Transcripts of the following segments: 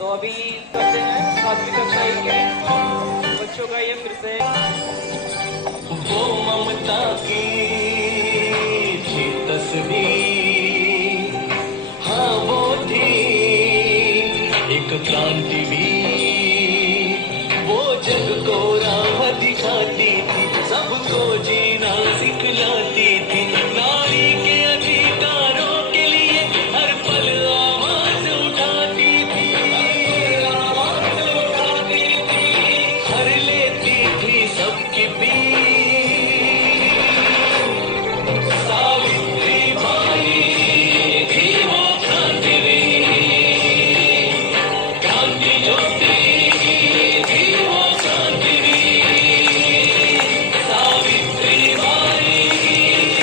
तो अभी करते हैं 7वीं कक्षा के बच्चों का ये फिर से वो ममता की थी तस्वीर, हाँ वो थी एक क्रांति भी, वो जग को राह दिखाती थी, सबको जीना सिखलाती थी, नारी के अधिकारों के लिए हर पल आवाज उठाती थी, हर लेती थी सबकी पीर। सावित्री बाई थी वो क्रांतिवीर, क्रांति ज्योति थी वो क्रांतिवीर, सावित्री बाई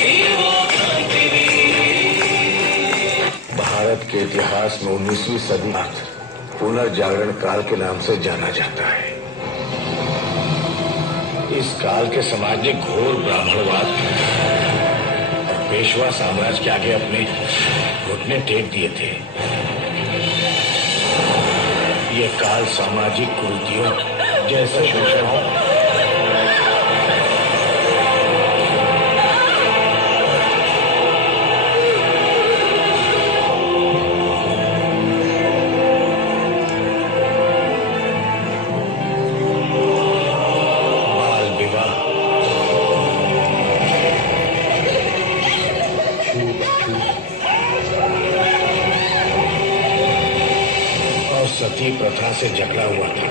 थी वो क्रांतिवीर। भारत के इतिहास में 19वीं सदी पुनर्जागरण काल के नाम से जाना जाता है। इस काल के समाज ने घोर ब्राह्मणवाद और पेशवा साम्राज्य के आगे अपने घुटने टेक दिए थे। ये काल सामाजिक कुरीतियों जैसे शोषणों सती प्रथा से जकड़ा हुआ था।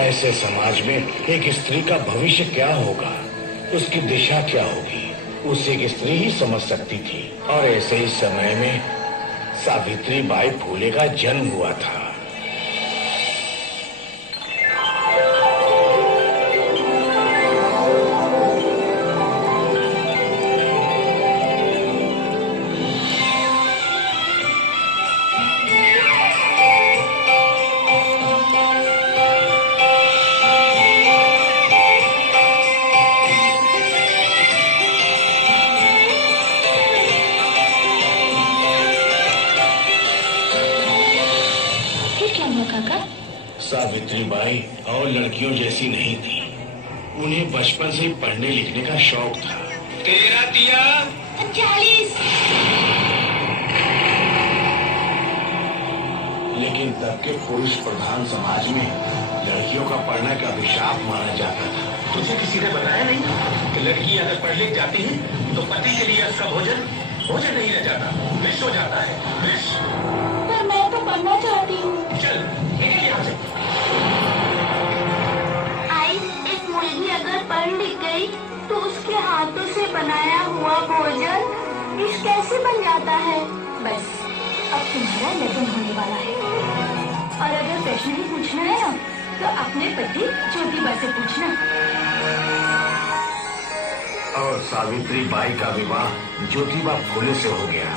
ऐसे समाज में एक स्त्री का भविष्य क्या होगा, उसकी दिशा क्या होगी, उसे एक स्त्री ही समझ सकती थी। और ऐसे ही समय में सावित्री बाई फूले का जन्म हुआ था। सावित्री बाई और लड़कियों जैसी नहीं थी, उन्हें बचपन से ही पढ़ने लिखने का शौक था। 13 तिया 40। लेकिन तब के पुरुष प्रधान समाज में लड़कियों का पढ़ना का अभिशाप माना जाता था। तुझे किसी ने बताया नहीं कि लड़की अगर पढ़ लिख जाती है तो पति के लिए उसका भोजन नहीं रह जाता, विष हो जाता है, विष। पर मैं तो पढ़ना चाहती हूँ। चल निकल यहाँ से। एक मुर्गी अगर पढ़ लिख गई तो उसके हाथों से बनाया हुआ भोजन विष कैसे बन जाता है? बस अब तुम्हारा लगन होने वाला है। और अगर प्रश्न ही पूछना है ना तो अपने पति ज्योतिबा से पूछना। और सावित्री बाई का विवाह ज्योतिबा फूले से हो गया।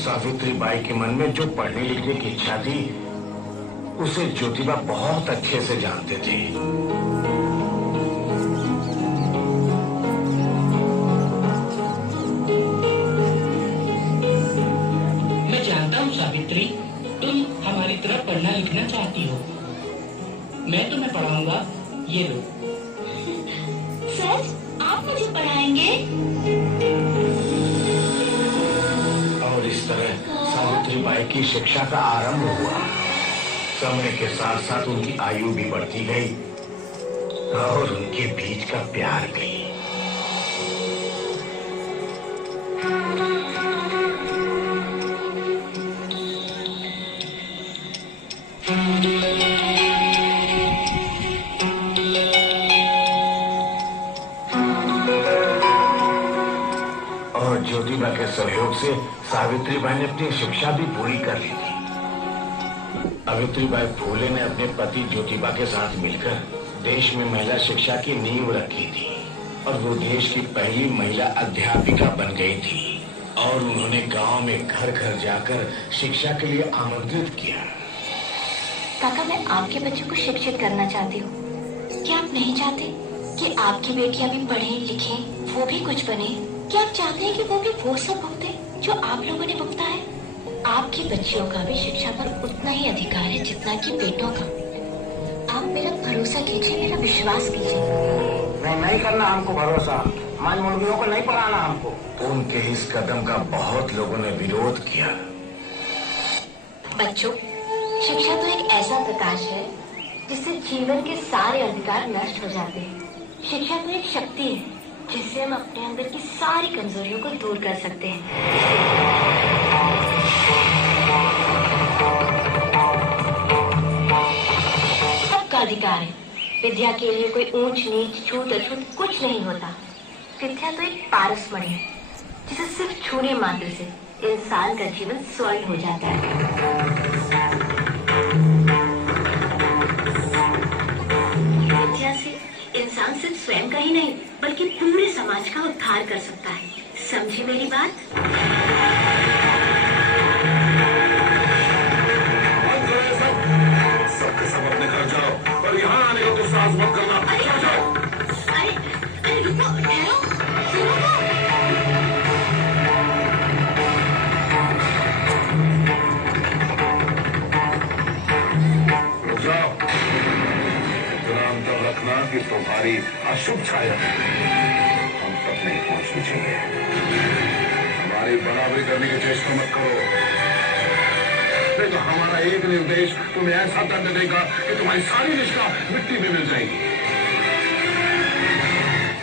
सावित्री बाई के मन में जो पढ़ने लिखने की इच्छा थी उसे ज्योतिबा बहुत अच्छे से जानते थे। मैं जानता हूँ सावित्री, तुम हमारी तरह पढ़ना लिखना चाहती हो। मैं तुम्हें पढ़ाऊंगा, ये लो। सर, आप मुझे पढ़ाएंगे? और इस तरह सावित्री बाई की शिक्षा का आरंभ हुआ। समय के साथ साथ उनकी आयु भी बढ़ती गई और उनके बीच का प्यार भी। और ज्योतिबा के सहयोग से सावित्री बाई ने अपनी शिक्षा भी पूरी कर ली थी। सावित्री बाई फूले ने अपने पति ज्योतिबा के साथ मिलकर देश में महिला शिक्षा की नींव रखी थी और वो देश की पहली महिला अध्यापिका बन गई थी। और उन्होंने गांव में घर घर जाकर शिक्षा के लिए आमंत्रित किया। काका, मैं आपके बच्चों को शिक्षित करना चाहती हूँ। क्या आप नहीं चाहते? कि आपकी बेटियां भी पढ़े लिखे, वो भी कुछ बने? क्या आप चाहते हैं कि वो भी वो सब भुगते जो आप लोगों ने भुगता है? आपकी बच्चियों का भी शिक्षा पर उतना ही अधिकार है जितना कि बेटों का। आप मेरा भरोसा कीजिए, मेरा विश्वास कीजिए। नहीं करना हमको भरोसा, मन मुर्गियों को नहीं पढ़ाना हमको। उनके इस कदम का बहुत लोगों ने विरोध किया। बच्चों, शिक्षा तो एक ऐसा प्रकाश है जिससे जीवन के सारे अंधकार नष्ट हो जाते हैं। शिक्षा तो एक शक्ति है जिससे हम अपने अंदर की सारी कमजोरियों को दूर कर सकते हैं। सबका अधिकार है। विद्या के लिए कोई ऊंच नीच छूत अछूत कुछ नहीं होता। विद्या तो एक पारसमणि है जिसे सिर्फ छूने मात्र से इंसान का जीवन स्वर्ण हो जाता है। विद्या से इंसान सिर्फ स्वयं का ही नहीं बल्कि पूरे समाज का उद्धार कर सकता है। समझी मेरी बात? सब अपने घर जाओ और यहाँ आने का तो साहस मत करना। अरे रुको, ठहरो, सुनो रुक जाओ। इतना अंतर रखना कि तुम्हारी अशुभ छाया हम तक नहीं पहुंचनी चाहिए। हमारी बराबरी करने की चेष्टा मत करो। तो हमारा एक निर्देश तुम्हें ऐसा दंड देगा कि तुम्हारी सारी निष्ठा मिट्टी में मिल जाएगी।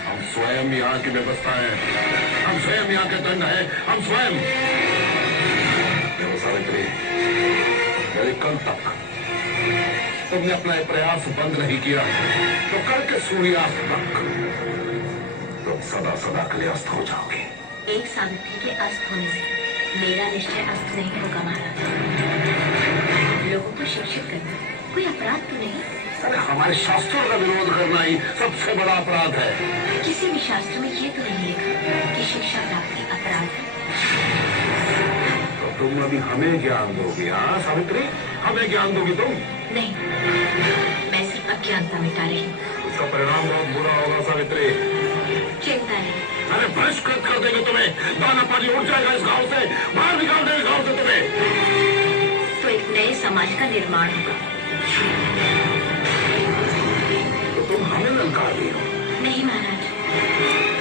हम स्वयं यहाँ की व्यवस्था है, हम स्वयं यहाँ के दंड है, हम स्वयं। सावित्री, यदि कल तक तुमने अपना प्रयास बंद नहीं किया तो कल के सूर्यास्त तक तुम सदा सदा के लिए अस्त हो जाओगे। एक सावित्री के अस्त होने से मेरा निश्चय अस्त नहीं होगा महाराज। लोगों को शिक्षित करना कोई अपराध तो नहीं। अरे हमारे शास्त्रों का विरोध करना ही सबसे बड़ा अपराध है। किसी भी शास्त्र में ये तो नहीं लिखा कि शिक्षा प्राप्ति अपराध है। तो तुम अभी हमें ज्ञान दोगी? हाँ सावित्री, हमें ज्ञान दोगी तुम? नहीं, मैं सिर्फ अज्ञानता मिटा रही हूँ। उसका परिणाम बहुत बुरा होगा सावित्री। चिंता नहीं। अरे बहिष्कृत कर देंगे तुम्हें। दाना पानी उठ जाएगा इस गांव से, बाहर निकाल देंगे गांव से तुम्हें। तो एक नए समाज का निर्माण होगा। तो तुम हमें ललकार रही हो? नहीं महाराज,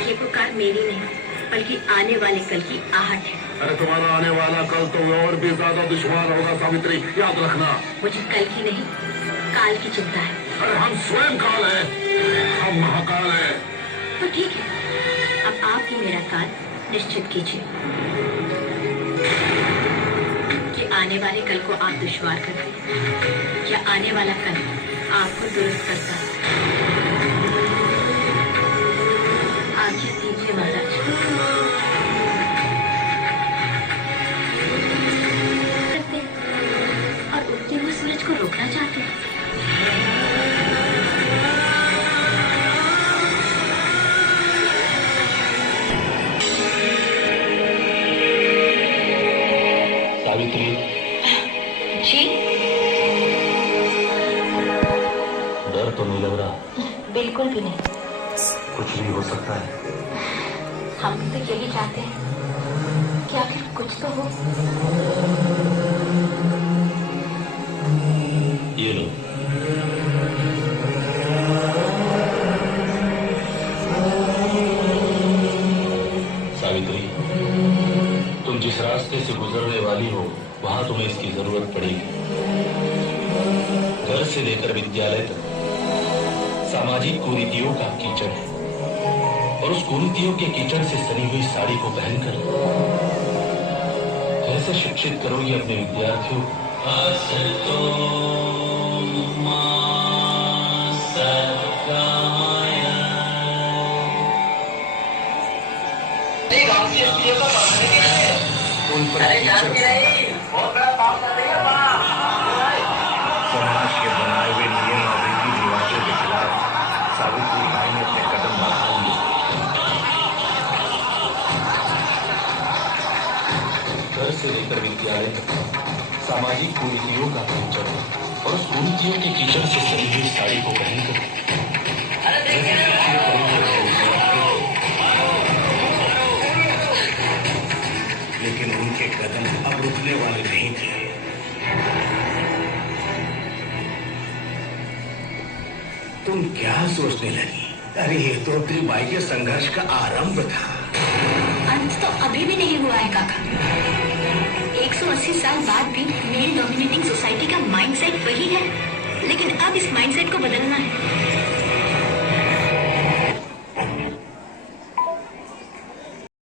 ये पुकार मेरी नहीं बल्कि आने वाले कल की आहट है। अरे तुम्हारा आने वाला कल तो और भी ज्यादा दुश्वार होगा सावित्री, याद रखना। मुझे कल की नहीं काल की चिंता है। अरे हम स्वयं काल है, हम महाकाल है। तो ठीक है, अब आप ही मेरा काल निश्चित कीजिए कि आने वाले कल को आप दुश्वार करते या आने वाला कल आपको दुरुस्त करता। आज्ञा दीजिए महाराज। और उगते हुए सूरज को रोकना चाहते हैं। सावित्री जी? डर तो नहीं लग रहा? बिल्कुल भी नहीं। कुछ भी हो सकता है। हम तो यही चाहते हैं कि आखिर कुछ तो हो। ये लो। सावित्री, तुम जिस रास्ते से गुजरने वाली हो वहां तुम्हें इसकी जरूरत पड़ेगी। घर से लेकर विद्यालय तक सामाजिक कुरीतियों का कीचड़ है और उस कुरीतियों के कीचड़ से सनी हुई साड़ी को पहनकर कैसे शिक्षित करोगी अपने विद्यार्थियों को? उन पर समाज के बनाए हुए नियम और रीति रिवाजों के खिलाफ सावित्री बाई ने अपने कदम बढ़ा लिए। घर से लेकर विद्यालय तक सामाजिक कुरीतियों का कीचड़ है और उस कुरीतियों के कीचड़ से सनी हुई साड़ी को पहनकर के कदम अब रुकने वाले नहीं थे। तुम क्या सोचने लगी? अरे ये तो अपनी बाई के संघर्ष का आरंभ था। अंत तो अभी भी नहीं हुआ है काका। 180 साल बाद भी मेल डोमिनेटिंग सोसाइटी का माइंडसेट वही है, लेकिन अब इस माइंडसेट को बदलना है।